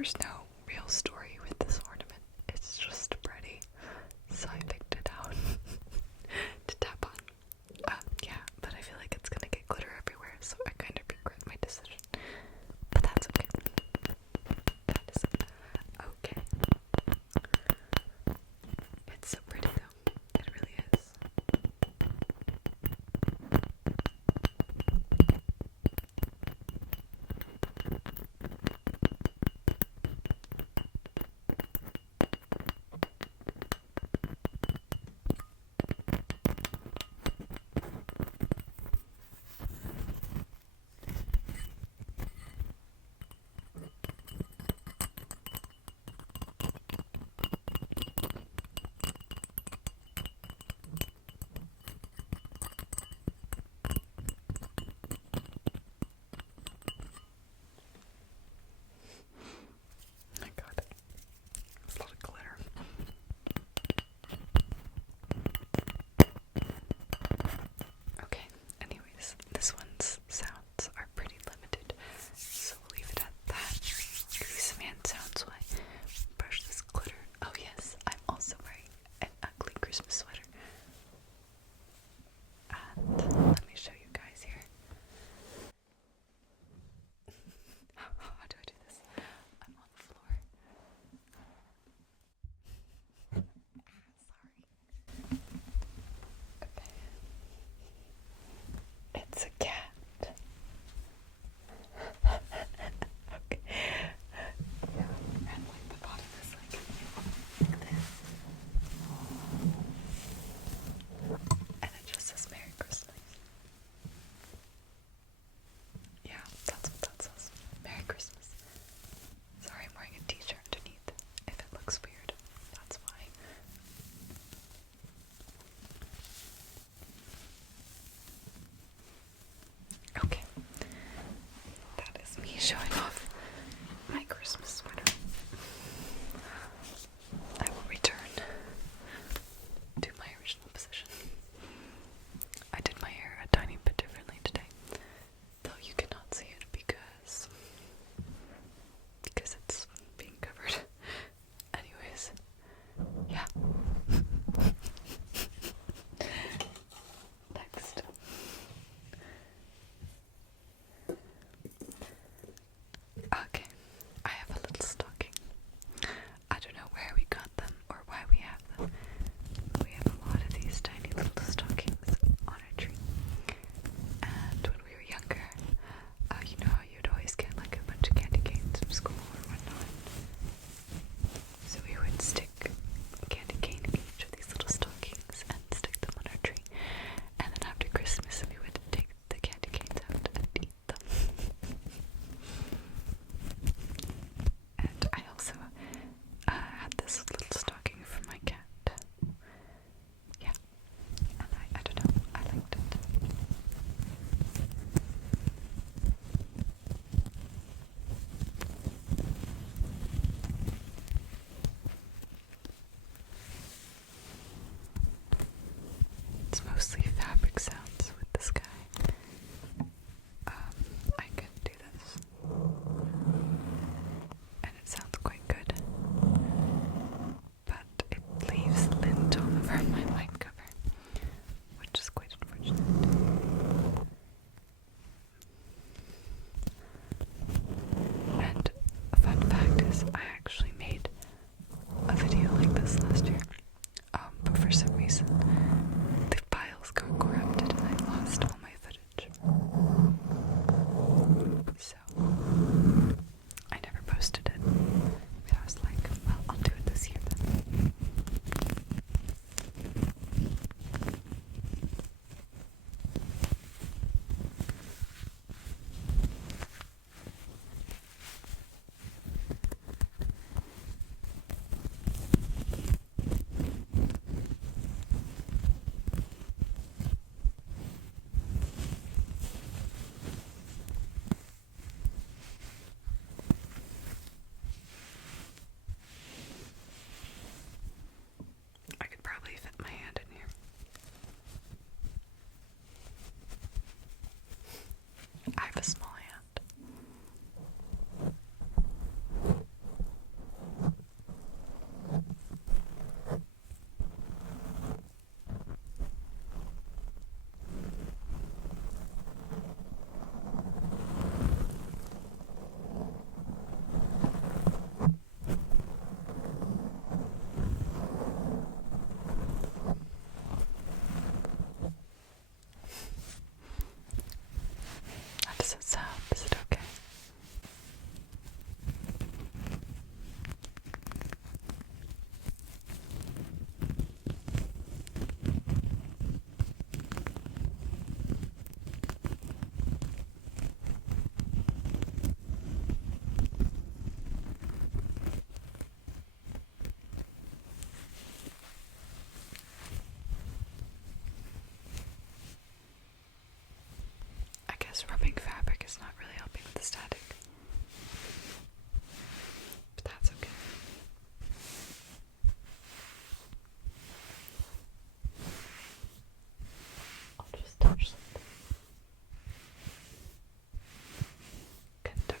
there's no real story with this ornament. It's just pretty, so I picked it out to tap on. Yeah, but I feel like it's gonna get glitter everywhere, so I kind of regret my decision. But that's okay. That is okay. It's so pretty though. It really is. I got it. There's a lot of glitter. Okay, anyways, this one's sounds are pretty limited, so we'll leave it at that. These fan sounds while I brush this glitter. Oh yes, I'm also wearing an ugly Christmas sweater. And let me show you guys here. How do I do this? I'm on the floor. Sorry. Okay. It's a cat. Okay. Yeah, and like the bottom is like this. the static. But that's okay. I'll just touch something. Conductive.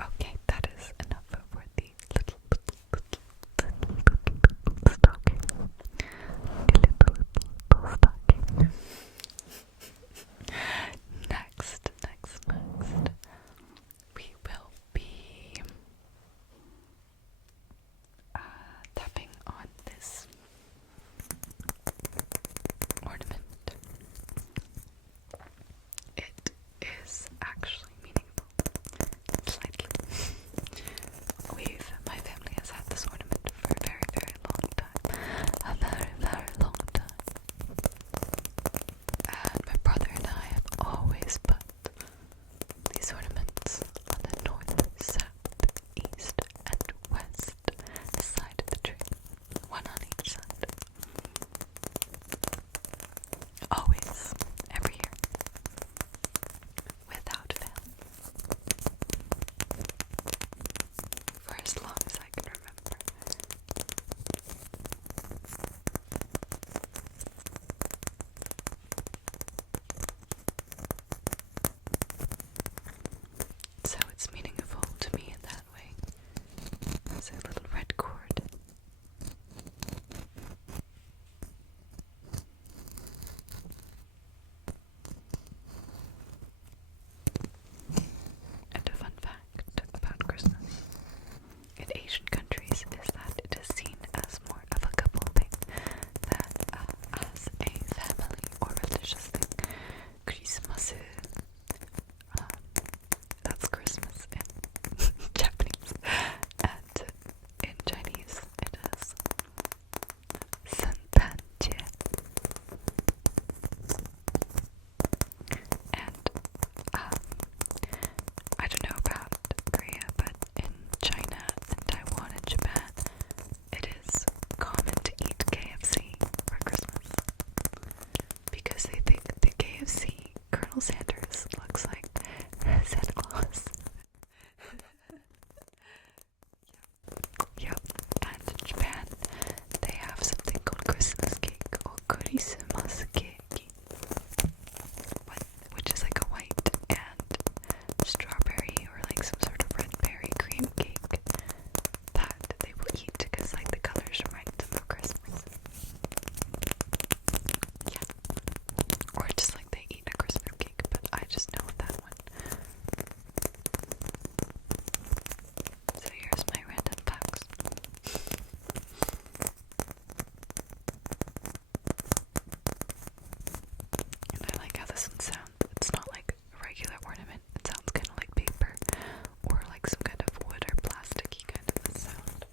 Okay, that is enough for the little stocking. Little stocking. Next, we will be tapping on this ornament. It is actually meaningful, slightly. My family has had this ornament for a very, very long time. A very, very long time. And my brother and I have always put these ornaments on the north, south, east, and west side of the tree. One on each side. Always. Every year. Without fail. For as long as I can remember. So it's meaningful to me in that way. It's a little red cord. And a fun fact about Christmas in Asian countries is that it is seen as more of a couple thing than as a family or religious thing. Christmas, that's Christmas in Japanese, and in Chinese it is 圣诞节. And I don't know about Korea, but in China and Taiwan and Japan, it is common to eat KFC for Christmas because they think the KFC Colonel Sanders looks like Santa Claus. Yep. And in Japan, they have something called Christmas cake or Christmas cake, which is like a white and strawberry or like some sort of red berry cream cake that they will eat because like the colors remind them of Christmas. Yeah. Or just like they eat a Christmas cake, but I just know that one. So here's my random facts. And I like how this one sounds. It's not like a regular ornament. It sounds kind of like paper or like some kind of wood or plasticky kind of a sound.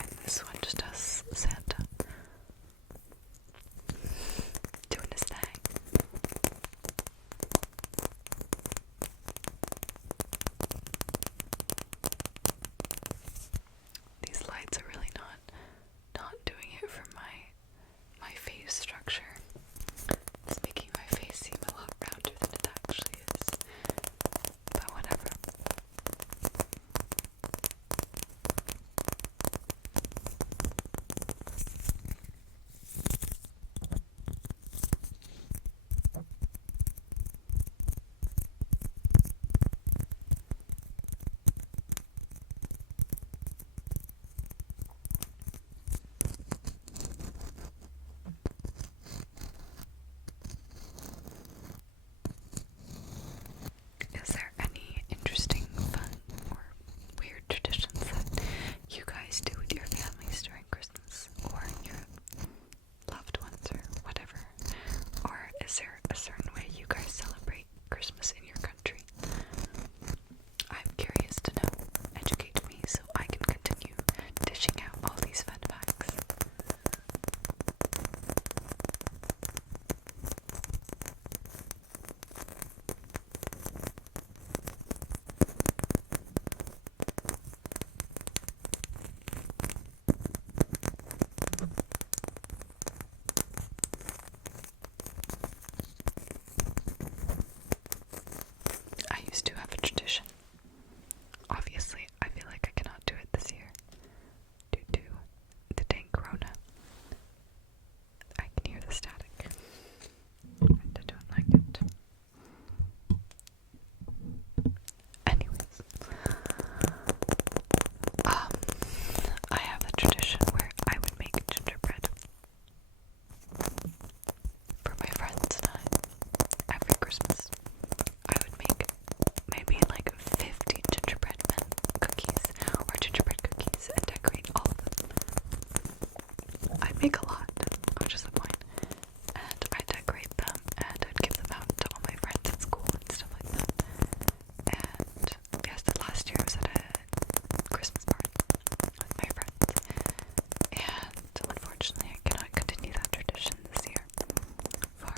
And this one just has Santa doing his thing. These lights are really not doing it for my face structure. It's making my make a lot, which is the point. And I decorate them, and I'd give them out to all my friends at school and stuff like that. And yes, the last year I was at a Christmas party with my friends, and unfortunately I cannot continue that tradition this year. For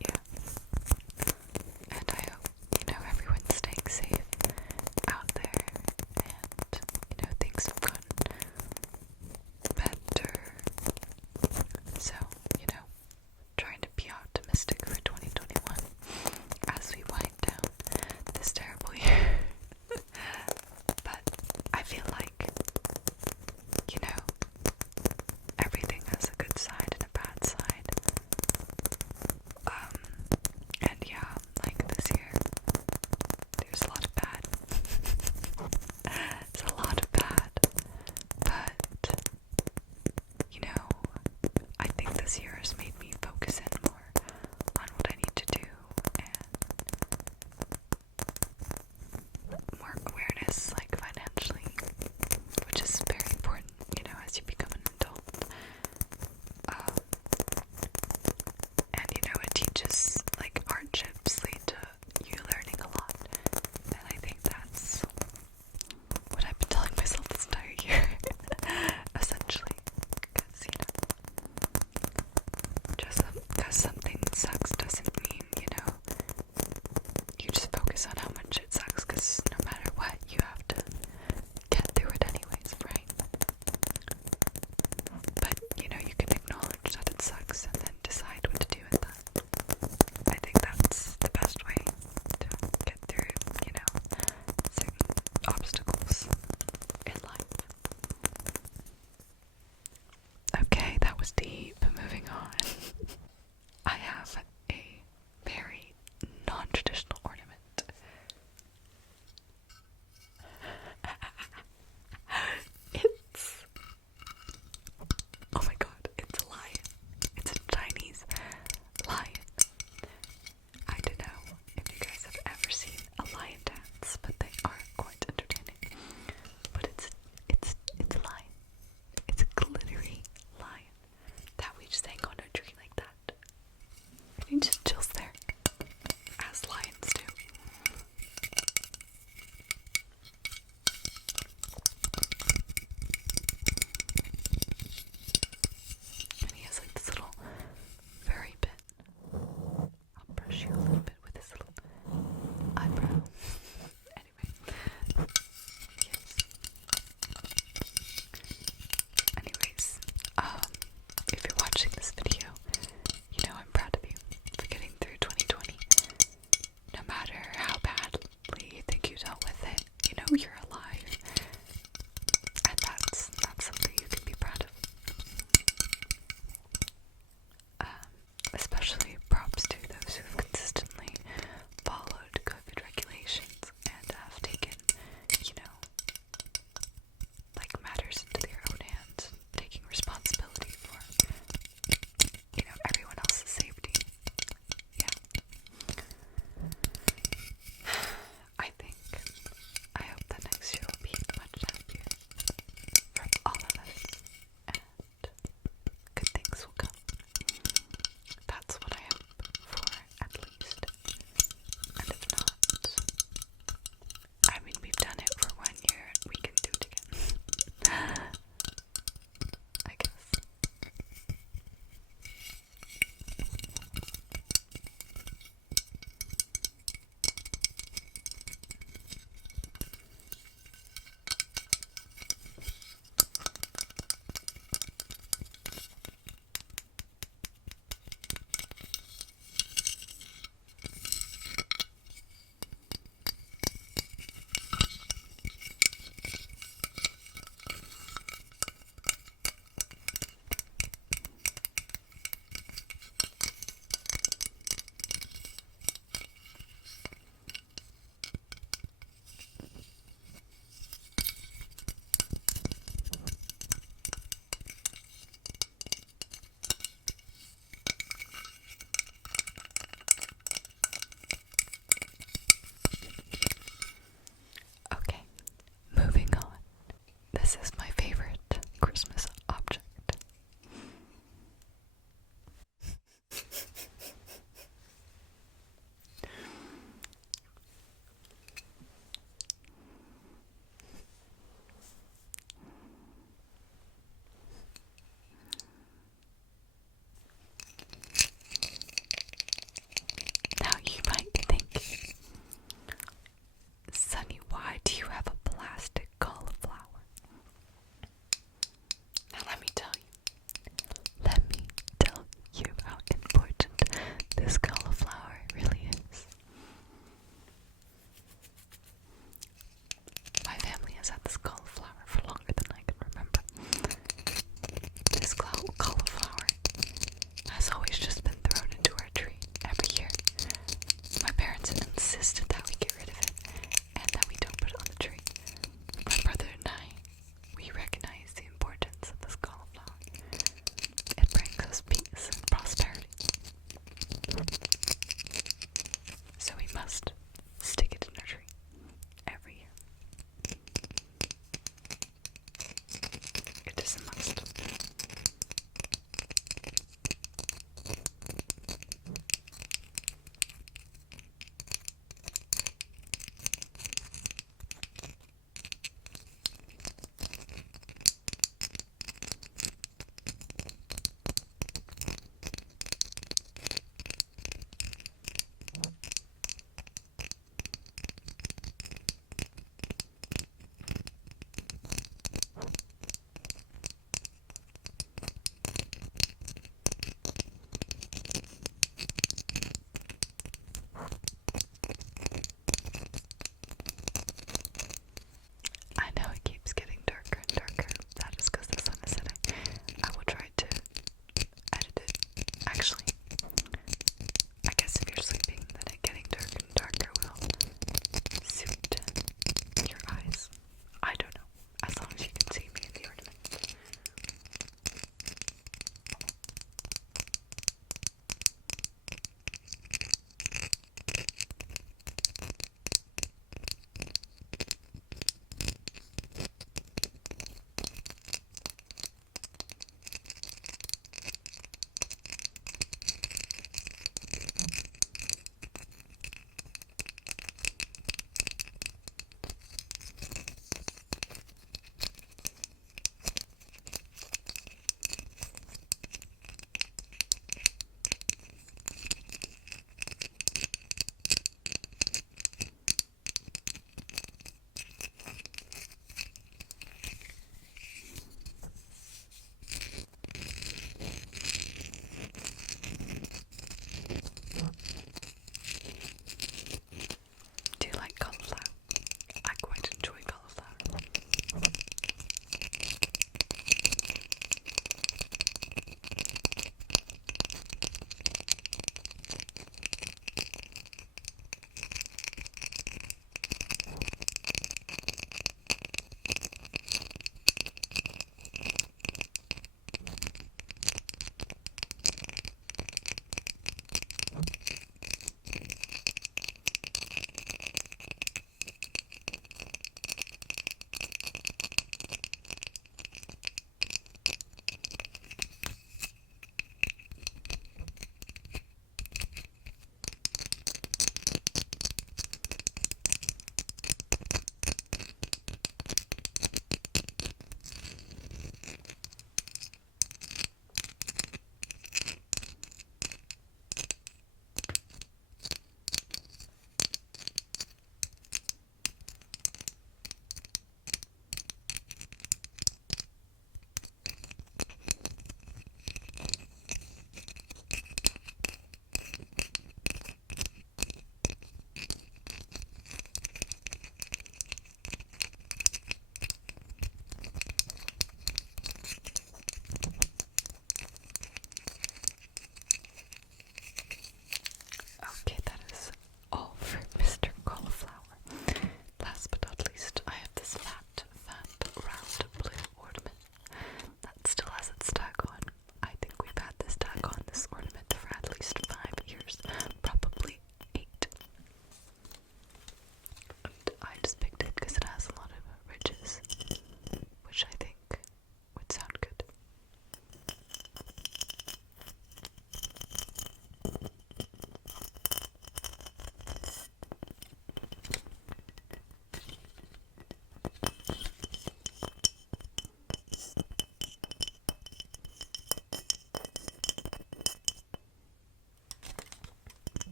yeah, and I hope everyone's staying safe out there, and things have